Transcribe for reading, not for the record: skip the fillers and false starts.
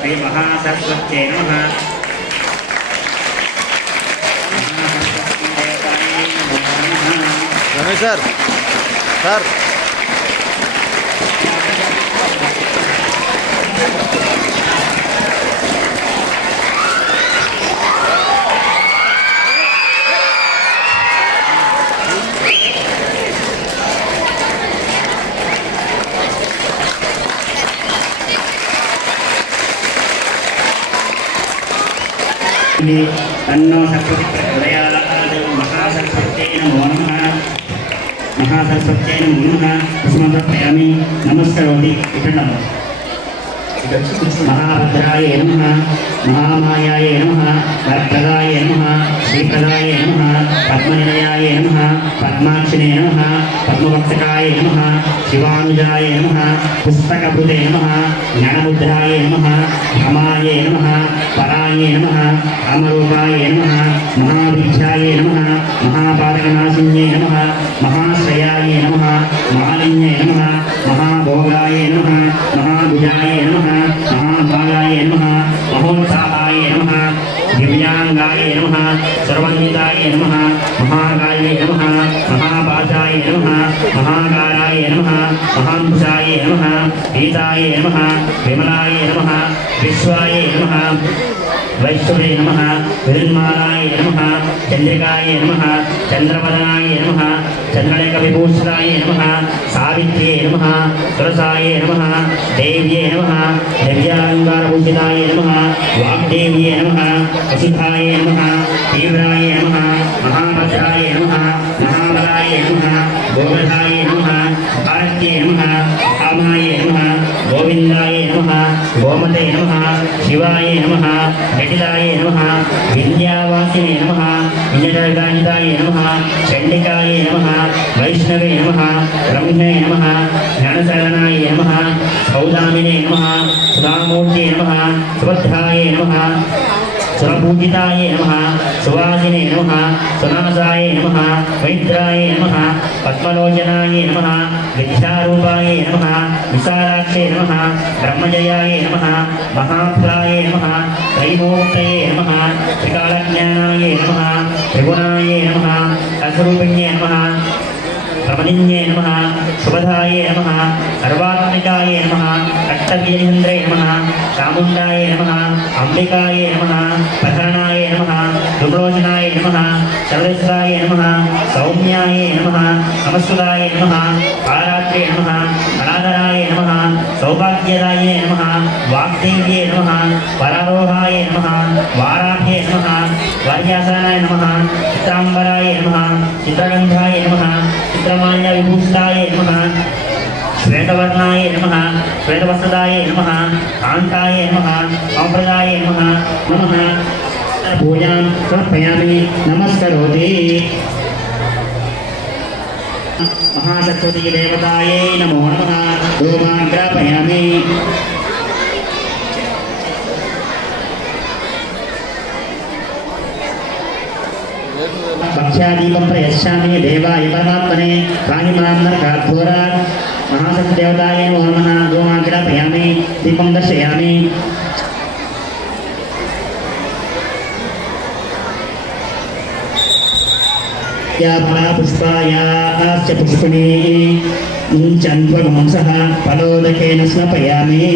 श्री महासरस्वत्यै नमः। Ramesh sir sir तन्नो सरस्वती प्रचोदयात्। महासरस्वत्यै नमो नमः। महासरस्वत्यै नमो नमः। पुष्पमर्पयामि। नमस्करोमि। इटनम महाभद्राय नमः। महामायाय नमः। वरप्रदाय नमः। श्रीप्रदाय नमः। पद्मनिलयाय नमः। पद्माक्षिणे नमः। पद्मवक्त्रकाय नमः। शिवानुजाय नमः। पुस्तकभृते नमः। ज्ञानमुद्राय नमः। भ्रमाय नमः। पराय नमः। कामरूपाय नमः। महावीक्षाय नमः। महापातकनाशिन्ये नमः। महाश्रयाय नमः। मालिन्ये नमः। महाभोगाय नमः। महाभुजाय नमः। महाभागाय नमः। महोत्साहाय नमः। दिव्यांगाय नमः। सर्वन्विताय नमः। महाकाय नमः। महापाशाय नमः। महाकाराय नमः। महांशाय नमः। पीताय नमः। विमलाय नमः। विश्वाय नमः। वैष्णवे नमः। विरुन्मालाय नमः। चंद्रिकाय नमः। चंद्रवदनाय नमः। चंद्रलेखविभूषिताय नमः। सावित्र्ये नमः। तुलसाय नमः। देव्ये नमः। दिव्यालंकारभूषिताय नमः। वाग्देव्ये नमः। वसुधाय नमः। तीव्राय नमः। महाभद्राय नमः। महाबलाय नमः। गोगधाय नमः। भारत्ये नमः। कामाय नमः। गोविंदाय नमः। गोमते नमः। शिवाय नमः। जटिलाय नमः। विद्यावासिने नमः। विजयगायिताय नमः। चंडिकाय नमः। वैष्णवे नमः। ब्रह्मणे नमः। ज्ञानशरणाय नमः। सौदामिने नमः। सुधामूर्ते नमः। सुभद्राय नमः। सुरपूजिताय नमः। सुवासिने नमः। सुनासाय नमः। मैत्राय नमः। पद्मलोचनाय नमः। विद्यारूपाय नमः। विशालाक्षे नमः। ब्रह्मजयाय नमः। महाफलाय नमः। त्रैमूर्तये नमः। त्रिकालज्ञानाय नमः। त्रिगुणाय नमः। असरूपिण्ये नमः। प्रमलिन्ये नमः। शुभधाय नमः। सर्वात्मिकाय नमः। अष्टवीरेन्द्रे नमः। चामुण्डाय नमः। अंबिकाय नमः। प्रधानाय नमः। दुर्लोचनाय नमः। सर्वेश्वराय नमः। सौम्याय नमः। नमस्कृताय नमः। पारात्रे नमः। अनादराय नमः। सौभाग्यदाय नमः। वाग्देव्ये नमः। परारोहाय नमः। वाराह्ये नमः। वार्यासनाय नमः। चित्राम्बराय नमः। चित्रगन्धाय नमः। चित्रमाल्य विभूषिताय नमः। श्वेतवर्णाय नमः। श्वेतवस्त्रदाय नमः। कान्ताय नमः। अमृताय नमः। नमः पूजां समर्पयामि। नमस्करोति। महासरस्वती देवतायै नमो नमः। धूमाग्रापयामि। भक्ष्यादीपं प्रयच्छामि देवाय परमात्मने कानिमां नरकाद्घोरात्। महासत्यदेवताय नमो नमः। धूमाग्रापयामि। दीपं दर्शयामि। या फलापुष्पायाश्च पुष्पिणी मुञ्चन्त्वगुंसः फलोदकेन स्नपयामि।